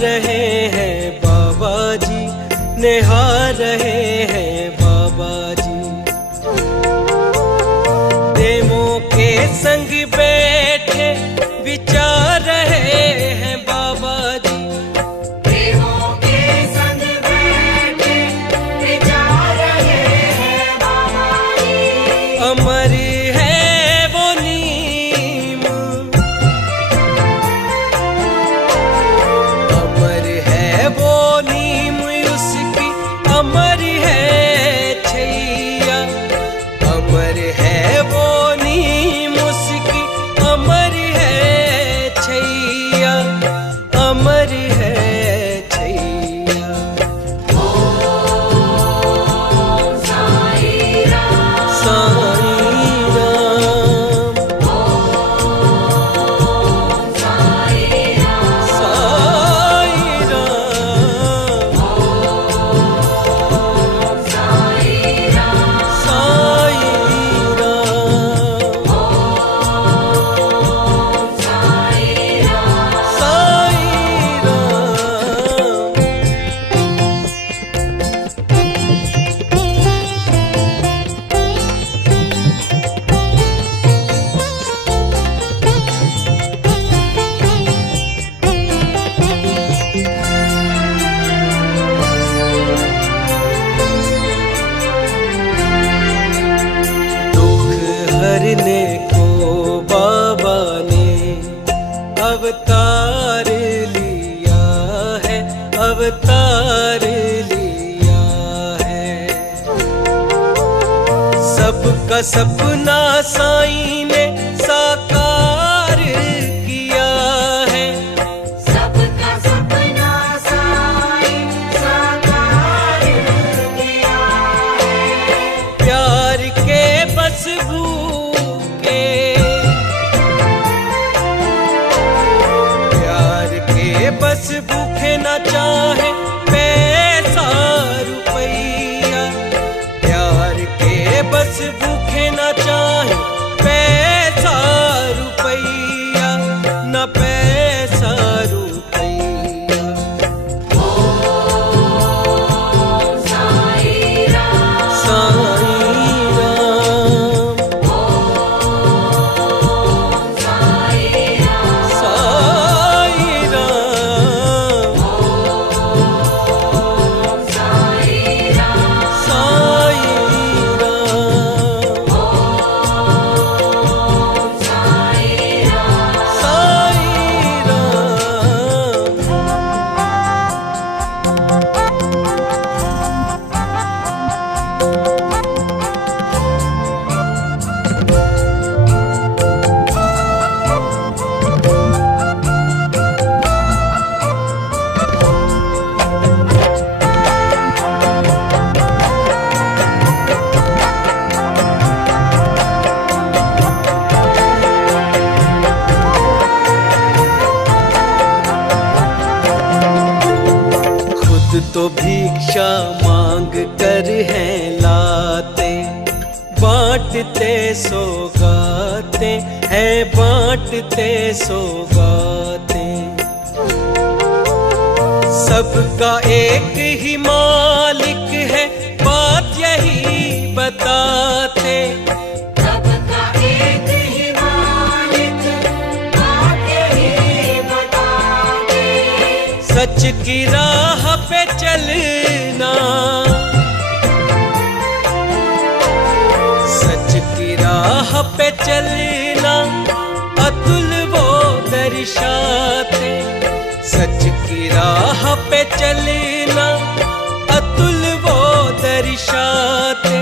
रहे हैं बाबा जी, निहार रहे हैं बाबा जी। देवों के संग बैठे विचार रहे हैं बाबा जी। देवों के संग बैठे विचार रहे हैं बाबा जी। अमर है वो नीम, अमर है वो नीम, उसकी अमर है छैया। अमर है वो नीम, उसकी अमर है छैया, अमर है छैया। ओम साईं राम, साईं राम, ओम साईं राम, साईं राम, ओम साईं राम, साईं राम, ओम साईं राम। साईं राम। दुख हरने को बाबा ने अवतार लिया है, अवतार लिया है। सबका सपना साईं ने साकार किया है। सबका सपना साईं साकार किया है। प्यार के बस भूखे, प्यार के बस भूखे न चाहे पैसा रुपैया। प्यार के बस भूखे न चाहे पैसा रुपैया, न पैसा रुपैया। ओम साईं राम, साईं राम, ओम साईं राम, साईं राम, ओम साईं राम, साईं राम, ओम साईं राम। साईं राम। खुद तो भिक्षा मांग कर हैं लाते, बांटते सौगाते हैं, बांटते सौगाते। सबका एक ही मालिक है, बात यही बताते। सबका एक ही मालिक, बात यही बताते। सच की राह पे चलना, सच की राह पे चलना, अतुल वो दर्शाते। सच की राह पे चलना, अतुल वो दर्शाते।